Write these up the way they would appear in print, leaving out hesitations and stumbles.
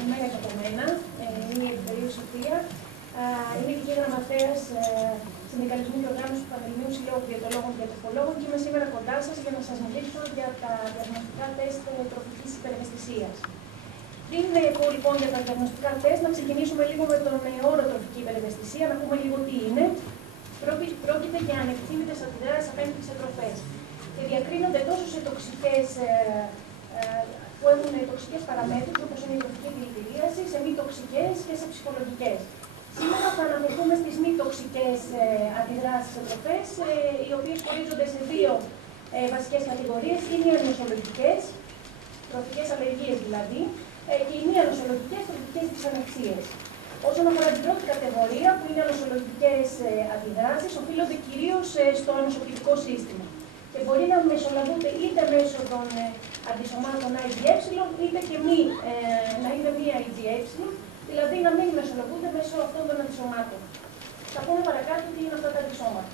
καλημέρα και από μένα. Είμαι η Επιπερίου Σοφία. Είμαι ειδική γραμματέας Συνδικαλισμού και Οργάνωσης του Πανελληνίου Συλλόγου Διαιτολόγων και Διατροφολόγων και είμαι σήμερα κοντά σας για να σας μιλήσω για τα διαγνωστικά τεστ τροφικής υπερευαισθησίας. Πριν πω λοιπόν για τα διαγνωστικά τεστ, να ξεκινήσουμε λίγο με τον όρο τροφική υπερευαισθησία, να πούμε λίγο τι είναι. Πρόκειται για ανεκτήμητες αντιδράσεις απέναντι σε τροφές και διακρίνονται τόσο σε τοξικές που έχουν τοξικές παραμέτρους, όπως είναι η τροφική δηλητηρίαση, σε μη τοξικές και σε ψυχολογικές. Σήμερα θα αναφερθούμε στις μη τοξικές αντιδράσεις σε τροφές, οι οποίες χωρίζονται σε δύο βασικές κατηγορίες. Είναι οι ανοσολογικές, τροφικές αλλεργίες δηλαδή, και οι μη ανοσολογικές, τροφικές δυσανεξίες. Όσον αφορά την πρώτη κατηγορία, που είναι ανοσολογικές αντιδράσεις, οφείλονται κυρίως στο ανοσοποιητικό σύστημα και μπορεί να μεσολαβούνται είτε μέσω των αντισωμάτων IgE, είτε και να είναι μη IgE, δηλαδή να μην μεσολαβούνται μέσω αυτών των αντισωμάτων. Θα πούμε παρακάτω τι είναι αυτά τα αντισώματα.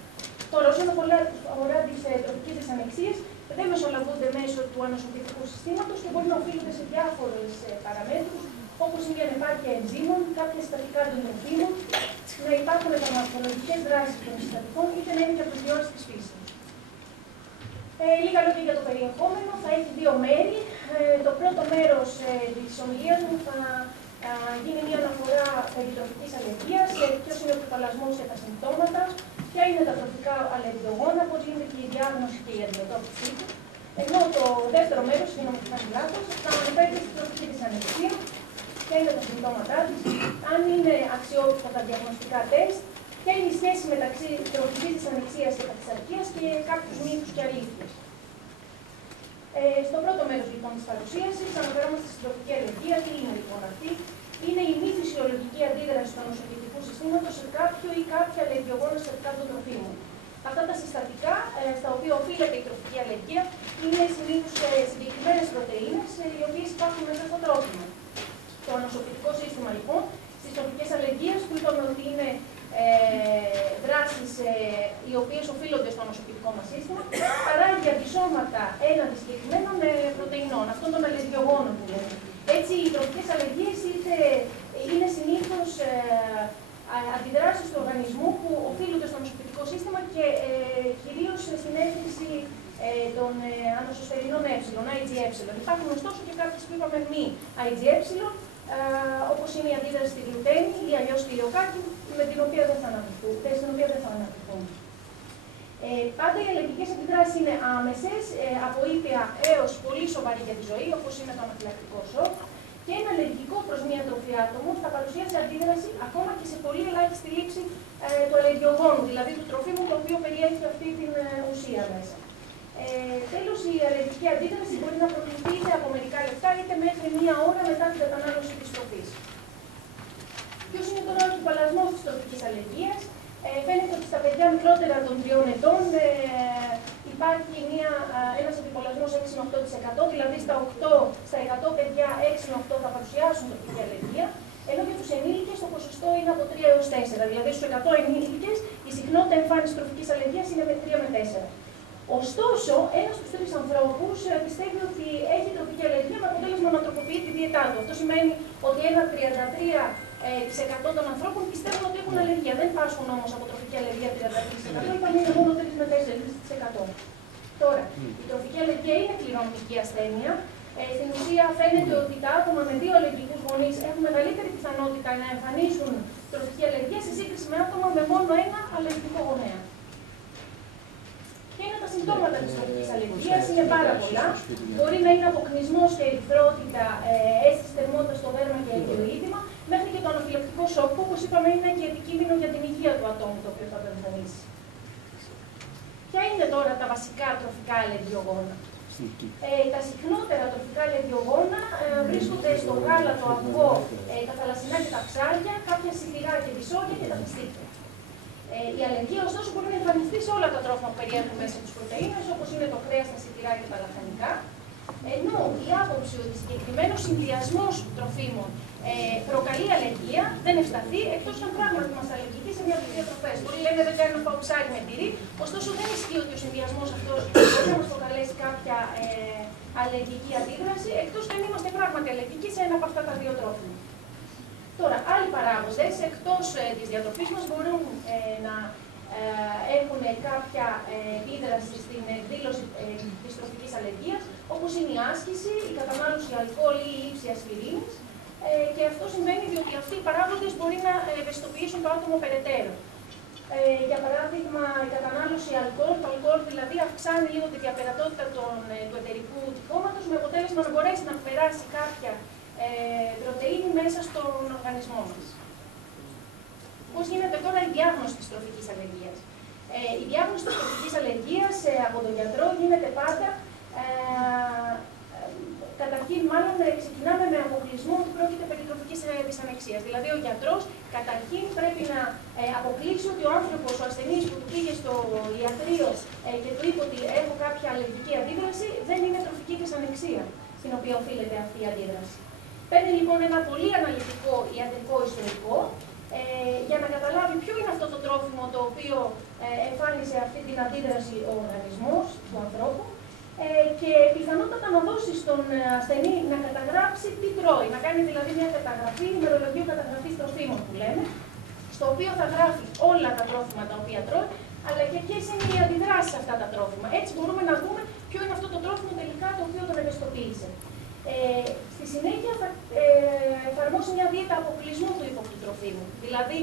Τώρα, όσον αφορά τις τροφικές δυσανεξίες, δεν μεσολαβούνται μέσω του ανοσοποιητικού συστήματος και μπορεί να οφείλονται σε διάφορες παραμέτρους, όπως είναι η ανεπάρκεια ενζύμων, κάποια συστατικά των τροφίμων, να υπάρχουν φαρμακολογικές δράσεις των συστατικών, είτε να είναι και απροσδιορίστης της φύσης. Λίγα λόγια για το περιεχόμενο, θα έχει δύο μέρη. Το πρώτο μέρος της ομιλίας μου θα γίνει μια αναφορά περί τροφικής αλλεργίας, ποιος είναι ο προκαλεσμός και τα συμπτώματα, ποια είναι τα τροφικά αλλεργιογόνα, πώς γίνεται και η διάγνωση και η αντιμετώπιση του. Ενώ το δεύτερο μέρος, συγγνώμη που κάνει λάθος, θα αναφέρεται στην τροφική δυσανεξία, ποια είναι τα συμπτώματά της, αν είναι αξιόπιστα τα διαγνωστικά τεστ, ποια είναι η σχέση μεταξύ τροφικής δυσανεξίας και ταχυδαρκίας και κάποιους μύθους και αλήθειες. Στο πρώτο μέρος λοιπόν της παρουσίασης αναφερόμαστε στην τροφική αλλεργία. Τι είναι λοιπόν αυτή? Είναι η μη φυσιολογική αντίδραση του ανοσοποιητικού συστήματος σε κάποιο ή κάποια αλλεργιογόνα συστατικά των τροφίμων. Αυτά τα συστατικά, στα οποία οφείλεται η τροφική αλλεργία, είναι συνήθως συγκεκριμένες πρωτεΐνες, οι οποίες υπάρχουν μέσα στο τρόφιμο. Το ανοσοποιητικό σύστημα λοιπόν, στις τροφικές αλλεργίες, που είπαμε ότι είναι δράσεις οι οποίες οφείλονται στο ανοσοποιητικό μας σύστημα, παράγει αντισώματα έναντι συγκεκριμένων πρωτεϊνών, αυτών των αλλεργιογόνων που λέμε. Έτσι, οι τροφικές αλλεργίες είναι συνήθως αντιδράσεις του οργανισμού που οφείλονται στο ανοσοποιητικό σύστημα και κυρίως στην έκρηση των ανοσοστερινών IgE. Υπάρχουν ωστόσο και κάποιες που είπαμε μη IgE, όπως είναι η αντίδραση στη γλουτένη ή αλλιώς στη λιοκάκη, στην οποία δεν θα αναφερθούμε. Πάντα οι αλλεργικές αντιδράσεις είναι άμεσες, από ήπια έως πολύ σοβαρή για τη ζωή, όπως είναι το αναφυλακτικό σοκ, και ένα αλλεργικό προς μία τροφή άτομο θα παρουσιάσει αντίδραση ακόμα και σε πολύ ελάχιστη λήψη του αλλεργιογόνου, δηλαδή του τροφίμου το οποίο περιέχει αυτή την ουσία μέσα. Τέλος, η αλλεργική αντίδραση μπορεί να προκληθεί είτε από μερικά λεπτά είτε μέχρι μία ώρα μετά την κατανάλωση της τροφής. Ποιος είναι τώρα ο επιπαλασμός της τροφικής αλλεργίας? Φαίνεται ότι στα παιδιά μικρότερα των 3 ετών υπάρχει ένας επιπολασμός 6 με 8%, δηλαδή στα 100 παιδιά 6 με 8 θα παρουσιάσουν τροφική αλλεργία, ενώ για τους ενήλικες το ποσοστό είναι από 3 έως 4, δηλαδή στους 100 ενήλικες η συχνότητα εμφάνισης τροφικής αλλεργίας είναι με 3 με 4. Ωστόσο, ένας στους 3 ανθρώπους πιστεύει ότι έχει τροφική αλλεργία με αποτέλεσμα να τροποποιεί τη διαιτά του. Αυτό σημαίνει ότι ένα 33% των ανθρώπων πιστεύουν ότι έχουν αλλεργία. Δεν πάσχουν όμως από τροφική αλλεργία 33%, είπαμε είναι μόνο 3 με 4%. Τώρα, η τροφική αλλεργία είναι κληρονομική ασθένεια. Στην ουσία φαίνεται ότι τα άτομα με 2 αλλεργικούς γονείς έχουν μεγαλύτερη πιθανότητα να εμφανίσουν τροφική αλλεργία σε σύγκριση με άτομα με μόνο 1 αλλεργικό γονέα. Ποια είναι τα συμπτώματα της τροφικής αλλεργίας? Είναι πάρα πολλά. Μπορεί να είναι αποκλεισμός και ερυθρότητα, αίσθηση θερμότητας στο δέρμα και αγκαιοείδημα, μέχρι και το αναφυλακτικό σοκ, που όπως είπαμε είναι και επικίνδυνο για την υγεία του ατόμου το οποίο θα το εμφανίσει. Ποια είναι τώρα τα βασικά τροφικά αλλεργιογόνα? Τα συχνότερα τροφικά αλλεργιογόνα βρίσκονται στο γάλα, το αυγό, τα θαλασσινά και τα ψάρια, κάποια σιτηρά και βυσσόλια και τα φιστίκια. Η αλλεργία, ωστόσο, μπορεί να εμφανιστεί σε όλα τα τρόφιμα που περιέχουν μέσα τους πρωτεΐνες, όπως είναι το κρέας, τα σιτηρά και τα λαχανικά. Ενώ η άποψη ότι συγκεκριμένος συνδυασμός τροφίμων προκαλεί αλλεργία δεν ευσταθεί, εκτός αν πράγματι μας αλλεργηθεί σε μια από τροφές. Πολλοί λένε δεν κάνω να φάω ψάρι με τυρί, ωστόσο δεν ισχύει ότι ο συνδυασμός αυτός μπορεί να μας προκαλέσει κάποια αλλεργική αντίδραση, εκτός και αν είμαστε πράγματι αλλεργικοί σε ένα από αυτά τα δύο τρόφιμα. Τώρα, άλλοι παράγοντες εκτός της διατροφής μας μπορούν να έχουν κάποια επίδραση στην εκδήλωση της τροφικής αλλεργίας, όπως είναι η άσκηση, η κατανάλωση αλκοόλ ή η λήψη ασπιρίνης. Και αυτό σημαίνει ότι αυτοί οι παράγοντες μπορεί να ευαισθητοποιήσουν το άτομο περαιτέρω. Για παράδειγμα, η κατανάλωση αλκοόλ, το αλκοόλ δηλαδή αυξάνει λίγο τη διαπερατότητα του εταιρικού τυχώματος, με αποτέλεσμα να μπορέσει να περάσει κάποια πρωτεΐνη μέσα στον οργανισμό μας. Πώς γίνεται τώρα η διάγνωση της τροφικής αλλεργίας? Η διάγνωση της τροφικής αλλεργίας από τον γιατρό γίνεται πάντα, καταρχήν μάλλον ξεκινάμε με αποκλεισμό ότι πρόκειται περί τροφικής δυσανεξίας. Δηλαδή ο γιατρός καταρχήν πρέπει να αποκλείσει ότι ο άνθρωπος, ο ασθενής που του πήγε στο ιατρείο και του είπε ότι έχω κάποια αλλεργική αντίδραση, δεν είναι τροφική δυσανεξία στην οποία οφείλεται αυτή η αντίδραση. Παίρνει λοιπόν ένα πολύ αναλυτικό ιατρικό ιστορικό για να καταλάβει ποιο είναι αυτό το τρόφιμο το οποίο εμφάνισε αυτή την αντίδραση ο οργανισμός του ανθρώπου και πιθανότατα να δώσει στον ασθενή να καταγράψει τι τρώει, να κάνει δηλαδή μια καταγραφή, ημερολογείο καταγραφής τροφίμων που λέμε, στο οποίο θα γράφει όλα τα τρόφιμα τα οποία τρώει, αλλά και ποιες είναι οι αντιδράσεις σε αυτά τα τρόφιμα. Έτσι μπορούμε να δούμε ποιο είναι αυτό το τρόφιμο τελικά το οποίο τον ευαισθητοποίησε. Στη συνέχεια θα εφαρμόσει μια δίαιτα αποκλεισμού του ύποπτου τροφίμου. Δηλαδή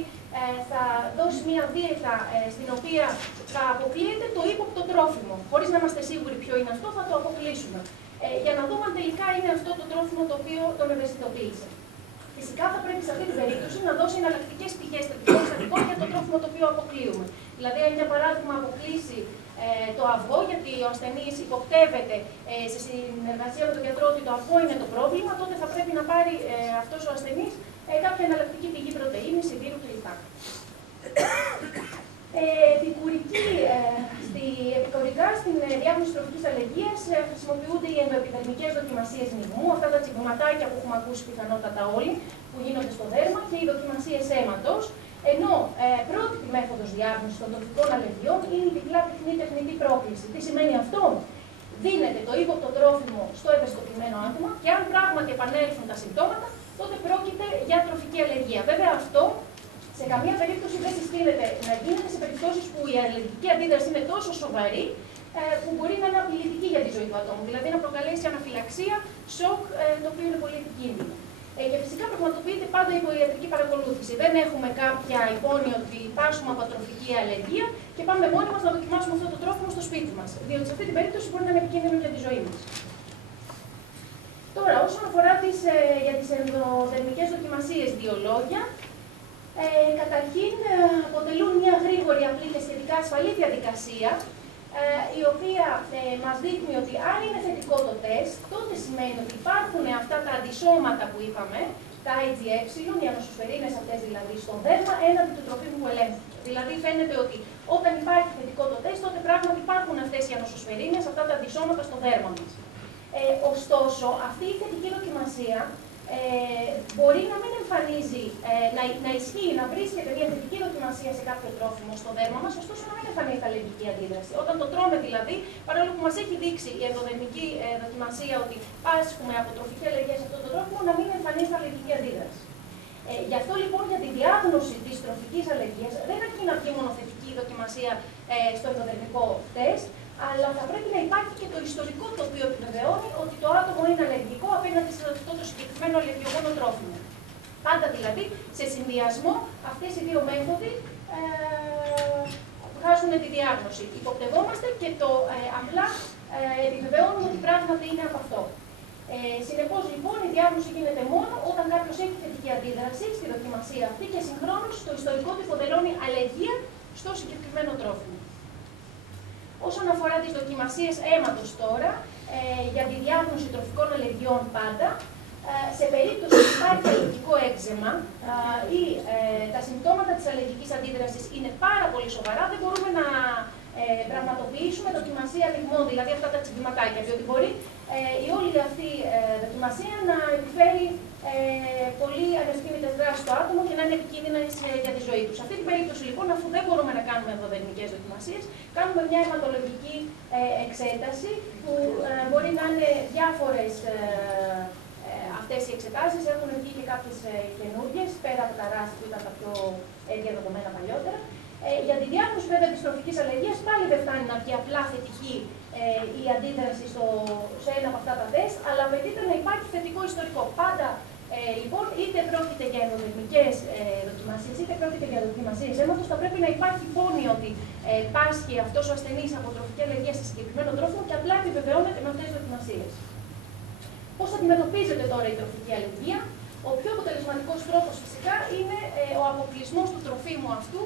θα δώσει μια δίαιτα στην οποία θα αποκλείεται το ύποπτο τρόφιμο. Χωρίς να είμαστε σίγουροι ποιο είναι αυτό, θα το αποκλείσουμε. Για να δούμε αν τελικά είναι αυτό το τρόφιμο το οποίο τον ευαισθητοποίησε. Φυσικά θα πρέπει σε αυτή την περίπτωση να δώσει εναλλακτικές πηγές θετικών συστατικών για το τρόφιμο το οποίο αποκλείουμε. Δηλαδή, αν για παράδειγμα αποκλείσει το αυγό, γιατί ο ασθενής υποπτεύεται σε συνεργασία με τον γιατρό ότι το αυγό είναι το πρόβλημα, τότε θα πρέπει να πάρει αυτός ο ασθενής κάποια εναλλακτική πηγή πρωτεΐνης, σιδήρου κλπ. Επικουρικά στην διάγνωση τροφικής αλλεργίας χρησιμοποιούνται οι ενδοεπιδερμικές δοκιμασίες μυγμού, αυτά τα τσιμπηματάκια που έχουμε ακούσει πιθανότατα όλοι, που γίνονται στο δέρμα, και οι δοκιμασίες αίματος. Ενώ πρότυπη μέθοδος διάγνωσης των τροφικών αλλεργιών είναι η διπλά πυκνή τεχνητή πρόκληση. Τι σημαίνει αυτό? Δίνεται το ύποπτο τρόφιμο στο ευαισθητοποιημένο άτομο και αν πράγματι επανέλθουν τα συμπτώματα, τότε πρόκειται για τροφική αλλεργία. Βέβαια, αυτό σε καμία περίπτωση δεν συστήνεται να γίνεται σε περιπτώσεις που η αλλεργική αντίδραση είναι τόσο σοβαρή που μπορεί να είναι απειλητική για τη ζωή του ατόμου. Δηλαδή να προκαλέσει αναφυλαξία, σοκ, το οποίο είναι πολύ επικίνδυνο. Και φυσικά πραγματοποιείται πάντα υπό ιατρική παρακολούθηση. Δεν έχουμε κάποια υπόνοια ότι πάσχουμε από τροφική αλλεργία και πάμε μόνοι μας να δοκιμάσουμε αυτό το τρόφιμο στο σπίτι μας. Διότι σε αυτή την περίπτωση μπορεί να είναι επικίνδυνο για τη ζωή μας. Τώρα, όσον αφορά για τις ενδοδερμικές δοκιμασίες, δύο λόγια. Καταρχήν, αποτελούν μια γρήγορη, απλή και σχετικά ασφαλή διαδικασία, η οποία μας δείχνει ότι αν είναι θετικό το τεστ, τότε σημαίνει ότι υπάρχουν αυτά τα αντισώματα που είπαμε, τα IgE, οι ανοσοσφαιρίνες αυτές δηλαδή στον δέρμα, έναντι του τροφίμου που ελέγχθηκε. Δηλαδή φαίνεται ότι όταν υπάρχει θετικό το τεστ, τότε πράγματι υπάρχουν αυτές οι ανοσοσφαιρίνες, αυτά τα αντισώματα στο δέρμα μας. Ωστόσο, αυτή η θετική δοκιμασία μπορεί να μην εμφανίζει, να ισχύει, να βρίσκεται μια θετική δοκιμασία σε κάποιο τρόφιμο στο δέρμα μας, ωστόσο να μην εμφανίζεται αλλεργική αντίδραση. Όταν το τρώμε δηλαδή, παρόλο που μας έχει δείξει η ενδοδερμική δοκιμασία ότι πάσχουμε από τροφική αλλεργία σε αυτό το τρόφιμο, να μην εμφανίζεται αλλεργική αντίδραση. Γι' αυτό λοιπόν για τη διάγνωση της τροφικής αλλεργίας δεν αρκεί να βγει μόνο θετική δοκιμασία στο ενδοδερμικό τεστ, αλλά θα πρέπει να υπάρχει και το ιστορικό το οποίο επιβεβαιώνει ότι το άτομο είναι αλλεργικό απέναντι σε αυτό το συγκεκριμένο αλλεργιογόνο τρόφιμο. Πάντα δηλαδή σε συνδυασμό αυτές οι δύο μέθοδοι βγάζουν τη διάγνωση. Υποπτευόμαστε και το απλά επιβεβαιώνουμε ότι πράγματι είναι από αυτό. Συνεπώς λοιπόν η διάγνωση γίνεται μόνο όταν κάποιος έχει θετική αντίδραση στη δοκιμασία αυτή και συγχρόνως το ιστορικό του υποδηλώνει αλλεργία στο συγκεκριμένο τρόφιμο. Όσον αφορά τις δοκιμασίες αίματος τώρα, για τη διάγνωση τροφικών αλλεργιών πάντα, σε περίπτωση που υπάρχει αλλεργικό έξεμα ή τα συμπτώματα της αλλεργικής αντίδρασης είναι πάρα πολύ σοβαρά, δεν μπορούμε να πραγματοποιήσουμε δοκιμασία λιγμών, δηλαδή αυτά τα τσιμπηματάκια, διότι μπορεί η όλη αυτή δοκιμασία να επιφέρει πολύ ανευθύμητες δράσεις στο άτομο και να είναι επικίνδυνες για τη ζωή του. Σε αυτή την περίπτωση, λοιπόν, αφού δεν μπορούμε να κάνουμε ενδοδερμικές δοκιμασίες, κάνουμε μια αιματολογική εξέταση που μπορεί να είναι διάφορες αυτές οι εξετάσεις. Έχουν βγει και κάποιες καινούργιες, πέρα από τα RAS που ήταν τα πιο διαδεδομένα παλιότερα. Για τη διάγνωση βέβαια της τροφικής αλλεργίας πάλι δεν φτάνει να βγει απλά θετική η αντίδραση σε ένα από αυτά τα τεστ, αλλά απαιτείται να υπάρχει θετικό ιστορικό. Πάντα λοιπόν, είτε πρόκειται για ενδοδερμικές δοκιμασίες, είτε πρόκειται για δοκιμασίες αίματος, θα πρέπει να υπάρχει πόνη ότι πάσχει αυτός ο ασθενής από τροφική αλλεργία σε συγκεκριμένο τρόφιμο και απλά επιβεβαιώνεται με αυτές τις δοκιμασίες. Πώς αντιμετωπίζεται τώρα η τροφική αλλεργία? Ο πιο αποτελεσματικός τρόπος φυσικά είναι ο αποκλεισμός του τροφίμου αυτού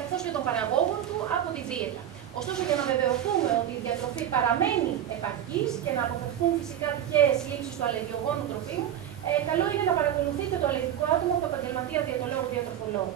καθώς και των παραγόγων του από τη δίαιτα. Ωστόσο, για να βεβαιωθούμε ότι η διατροφή παραμένει επαρκής και να αποφευθούν φυσικά τυχαίες λήψεις του αλλεργιογόνου τροφίμου, καλό είναι να παρακολουθείτε το αλλεργικό άτομο από τον επαγγελματία διαιτολόγο-διατροφολόγο.